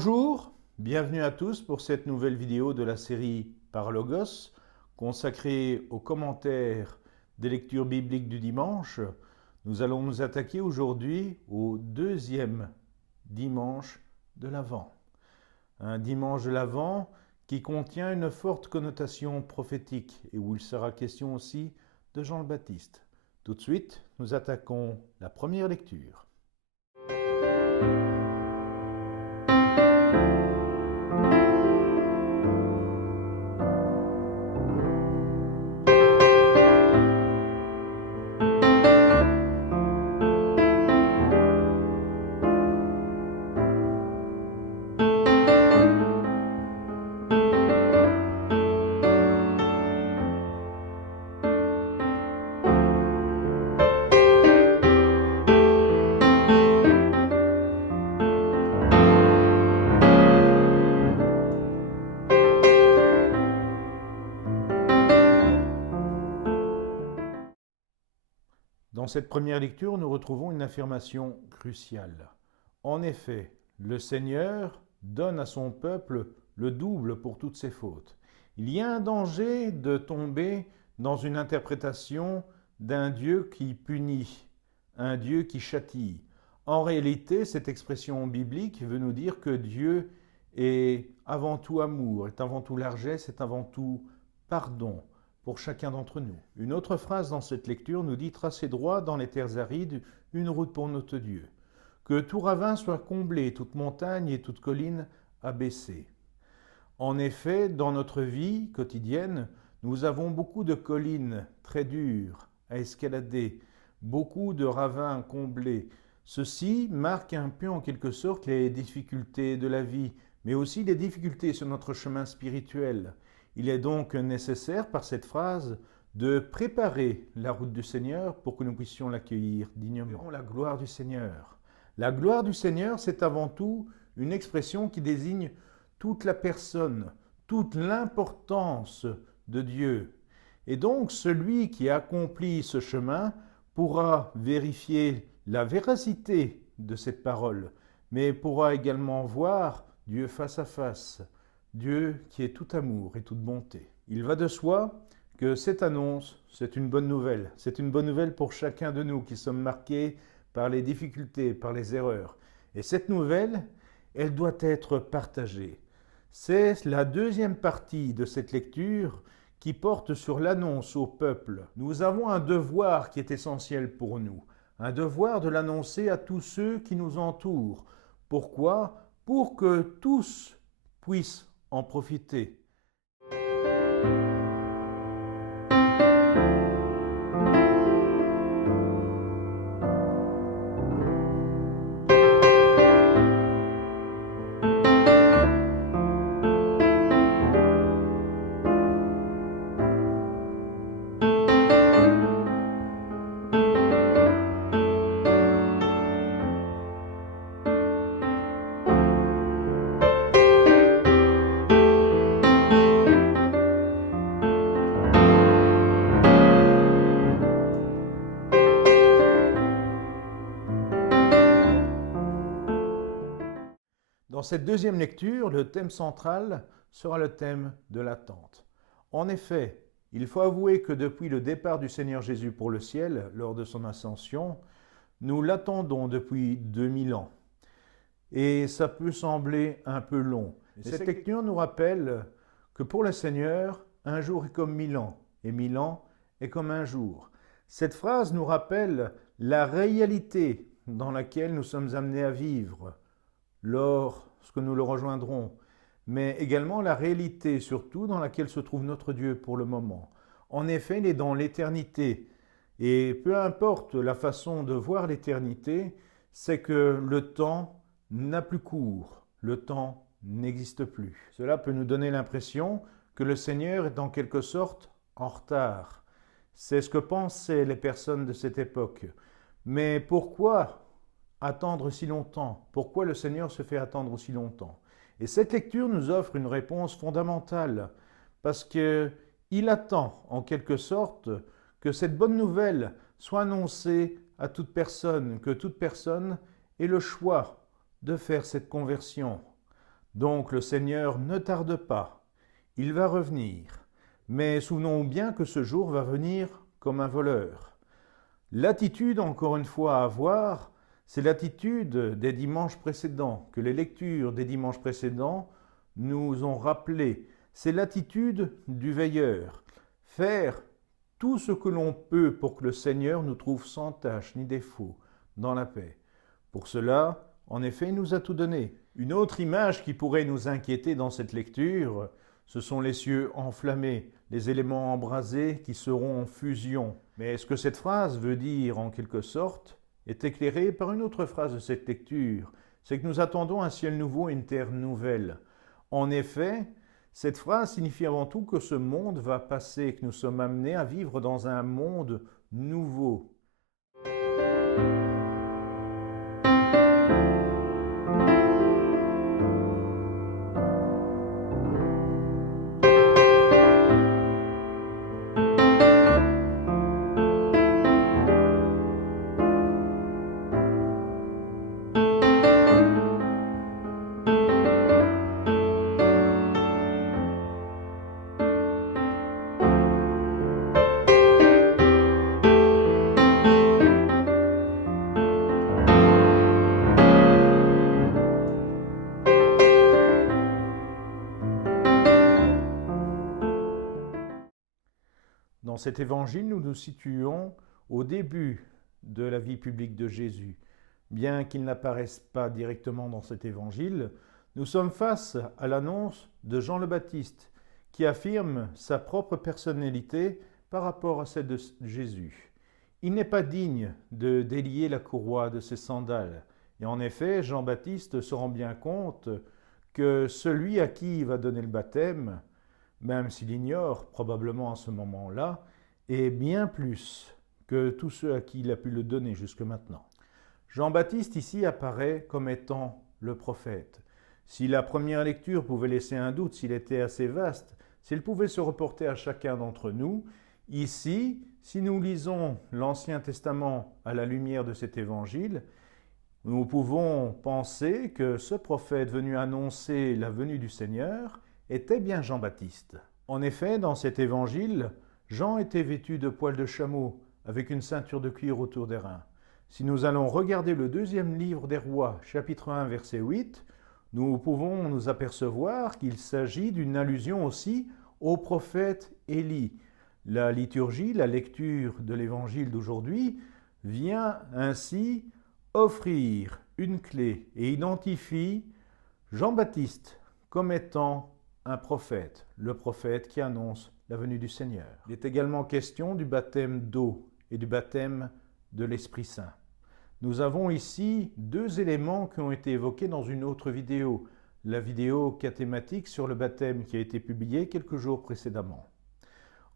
Bonjour, bienvenue à tous pour cette nouvelle vidéo de la série Parlogos consacrée aux commentaires des lectures bibliques du dimanche. Nous allons nous attaquer aujourd'hui au deuxième dimanche de l'Avent. Un dimanche de l'Avent qui contient une forte connotation prophétique et où il sera question aussi de Jean le Baptiste. Tout de suite, nous attaquons la première lecture. Dans cette première lecture, nous retrouvons une affirmation cruciale. En effet, le Seigneur donne à son peuple le double pour toutes ses fautes. Il y a un danger de tomber dans une interprétation d'un Dieu qui punit, un Dieu qui châtie. En réalité, cette expression biblique veut nous dire que Dieu est avant tout amour, est avant tout largesse, est avant tout pardon pour chacun d'entre nous. Une autre phrase dans cette lecture nous dit « Tracez droit dans les terres arides une route pour notre Dieu. Que tout ravin soit comblé, toute montagne et toute colline abaissée. » En effet, dans notre vie quotidienne, nous avons beaucoup de collines très dures à escalader, beaucoup de ravins comblés. Ceci marque un peu en quelque sorte les difficultés de la vie, mais aussi les difficultés sur notre chemin spirituel. Il est donc nécessaire, par cette phrase, de préparer la route du Seigneur pour que nous puissions l'accueillir dignement. La gloire du Seigneur. La gloire du Seigneur, c'est avant tout une expression qui désigne toute la personne, toute l'importance de Dieu. Et donc, celui qui accomplit ce chemin pourra vérifier la véracité de cette parole, mais pourra également voir Dieu face à face, Dieu qui est tout amour et toute bonté. Il va de soi que cette annonce, c'est une bonne nouvelle. C'est une bonne nouvelle pour chacun de nous qui sommes marqués par les difficultés, par les erreurs. Et cette nouvelle, elle doit être partagée. C'est la deuxième partie de cette lecture qui porte sur l'annonce au peuple. Nous avons un devoir qui est essentiel pour nous, un devoir de l'annoncer à tous ceux qui nous entourent. Pourquoi? Pour que tous puissent en profiter. Dans cette deuxième lecture, le thème central sera le thème de l'attente. En effet, il faut avouer que depuis le départ du Seigneur Jésus pour le ciel, lors de son ascension, nous l'attendons depuis 2000 ans. Et ça peut sembler un peu long. Cette lecture nous rappelle que pour le Seigneur, un jour est comme 1000 ans, et 1000 ans est comme un jour. Cette phrase nous rappelle la réalité dans laquelle nous sommes amenés à vivre lorsque nous le rejoindrons, mais également la réalité surtout dans laquelle se trouve notre Dieu pour le moment. En effet, il est dans l'éternité, et peu importe la façon de voir l'éternité, c'est que le temps n'a plus cours, le temps n'existe plus. Cela peut nous donner l'impression que le Seigneur est en quelque sorte en retard. C'est ce que pensaient les personnes de cette époque. Mais pourquoi attendre si longtemps? Pourquoi le Seigneur se fait attendre aussi longtemps? Et cette lecture nous offre une réponse fondamentale, parce qu'il attend en quelque sorte que cette bonne nouvelle soit annoncée à toute personne, que toute personne ait le choix de faire cette conversion. Donc le Seigneur ne tarde pas, il va revenir. Mais souvenons-nous bien que ce jour va venir comme un voleur. L'attitude, encore une fois, à avoir, c'est l'attitude des dimanches précédents, que les lectures des dimanches précédents nous ont rappelé. C'est l'attitude du veilleur. Faire tout ce que l'on peut pour que le Seigneur nous trouve sans tache ni défaut, dans la paix. Pour cela, en effet, il nous a tout donné. Une autre image qui pourrait nous inquiéter dans cette lecture, ce sont les cieux enflammés, les éléments embrasés qui seront en fusion. Mais ce que cette phrase veut dire en quelque sorte est éclairé par une autre phrase de cette lecture, c'est que nous attendons un ciel nouveau et une terre nouvelle. En effet, cette phrase signifie avant tout que ce monde va passer, que nous sommes amenés à vivre dans un monde nouveau. Dans cet évangile, nous nous situons au début de la vie publique de Jésus. Bien qu'il n'apparaisse pas directement dans cet évangile, nous sommes face à l'annonce de Jean le Baptiste, qui affirme sa propre personnalité par rapport à celle de Jésus. Il n'est pas digne de délier la courroie de ses sandales. Et en effet, Jean-Baptiste se rend bien compte que celui à qui il va donner le baptême, même s'il ignore probablement à ce moment-là, est bien plus que tous ceux à qui il a pu le donner jusque maintenant. Jean-Baptiste ici apparaît comme étant le prophète. Si la première lecture pouvait laisser un doute, s'il était assez vaste, s'il pouvait se reporter à chacun d'entre nous, ici, si nous lisons l'Ancien Testament à la lumière de cet évangile, nous pouvons penser que ce prophète venu annoncer la venue du Seigneur était bien Jean-Baptiste. En effet, dans cet évangile, Jean était vêtu de poils de chameau, avec une ceinture de cuir autour des reins. Si nous allons regarder le deuxième livre des Rois, chapitre 1, verset 8, nous pouvons nous apercevoir qu'il s'agit d'une allusion aussi au prophète Élie. La liturgie, la lecture de l'évangile d'aujourd'hui, vient ainsi offrir une clé et identifie Jean-Baptiste comme étant un prophète, le prophète qui annonce la venue du Seigneur. Il est également question du baptême d'eau et du baptême de l'Esprit Saint. Nous avons ici deux éléments qui ont été évoqués dans une autre vidéo, la vidéo cathématique sur le baptême qui a été publiée quelques jours précédemment.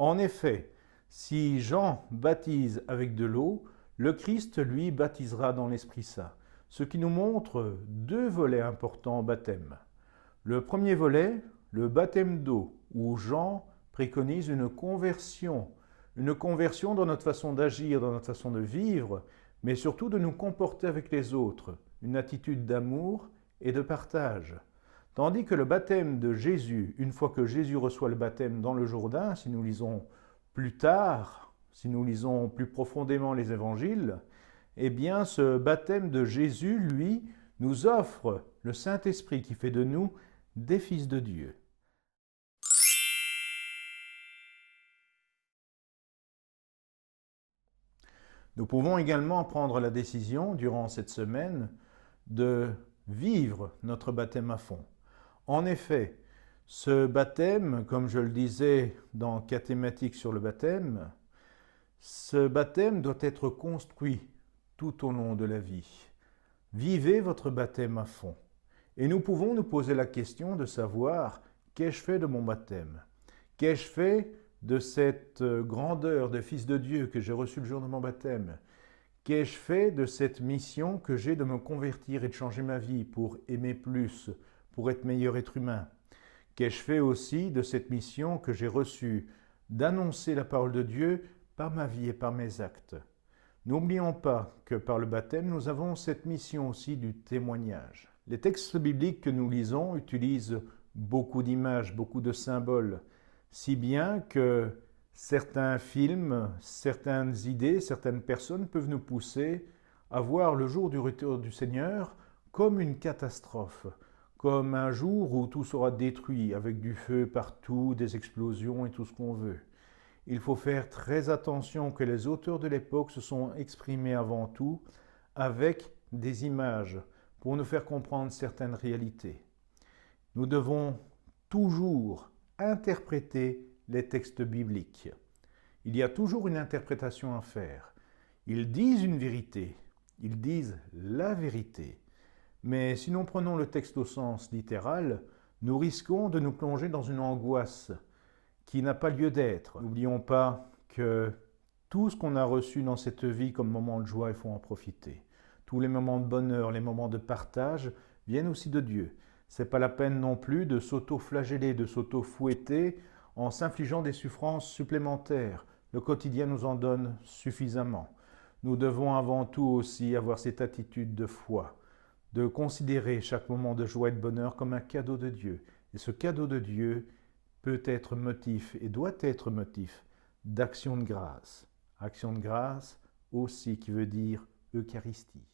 En effet, si Jean baptise avec de l'eau, le Christ, lui, baptisera dans l'Esprit Saint, ce qui nous montre deux volets importants au baptême. Le premier volet, le baptême d'eau, où Jean préconise une conversion dans notre façon d'agir, dans notre façon de vivre, mais surtout de nous comporter avec les autres, une attitude d'amour et de partage. Tandis que le baptême de Jésus, une fois que Jésus reçoit le baptême dans le Jourdain, si nous lisons plus tard, si nous lisons plus profondément les évangiles, eh bien ce baptême de Jésus, lui, nous offre le Saint-Esprit qui fait de nous des fils de Dieu. Nous pouvons également prendre la décision, durant cette semaine, de vivre notre baptême à fond. En effet, ce baptême, comme je le disais dans Cathématique sur le baptême, ce baptême doit être construit tout au long de la vie. Vivez votre baptême à fond. Et nous pouvons nous poser la question de savoir, qu'ai-je fait de mon baptême? Qu'ai-je fait de cette grandeur de Fils de Dieu que j'ai reçue le jour de mon baptême? Qu'ai-je fait de cette mission que j'ai de me convertir et de changer ma vie pour aimer plus, pour être meilleur être humain? Qu'ai-je fait aussi de cette mission que j'ai reçue d'annoncer la parole de Dieu par ma vie et par mes actes? N'oublions pas que par le baptême, nous avons cette mission aussi du témoignage. Les textes bibliques que nous lisons utilisent beaucoup d'images, beaucoup de symboles, si bien que certains films, certaines idées, certaines personnes peuvent nous pousser à voir le jour du retour du Seigneur comme une catastrophe, comme un jour où tout sera détruit avec du feu partout, des explosions et tout ce qu'on veut. Il faut faire très attention que les auteurs de l'époque se sont exprimés avant tout avec des images pour nous faire comprendre certaines réalités. Nous devons toujours interpréter les textes bibliques. Il y a toujours une interprétation à faire. Ils disent une vérité, ils disent la vérité. Mais si nous prenons le texte au sens littéral, nous risquons de nous plonger dans une angoisse qui n'a pas lieu d'être. N'oublions pas que tout ce qu'on a reçu dans cette vie comme moment de joie, il faut en profiter. Tous les moments de bonheur, les moments de partage viennent aussi de Dieu. C'est pas la peine non plus de s'auto-flageller, de s'auto-fouetter en s'infligeant des souffrances supplémentaires. Le quotidien nous en donne suffisamment. Nous devons avant tout aussi avoir cette attitude de foi, de considérer chaque moment de joie et de bonheur comme un cadeau de Dieu. Et ce cadeau de Dieu peut être motif et doit être motif d'action de grâce. Action de grâce aussi qui veut dire Eucharistie.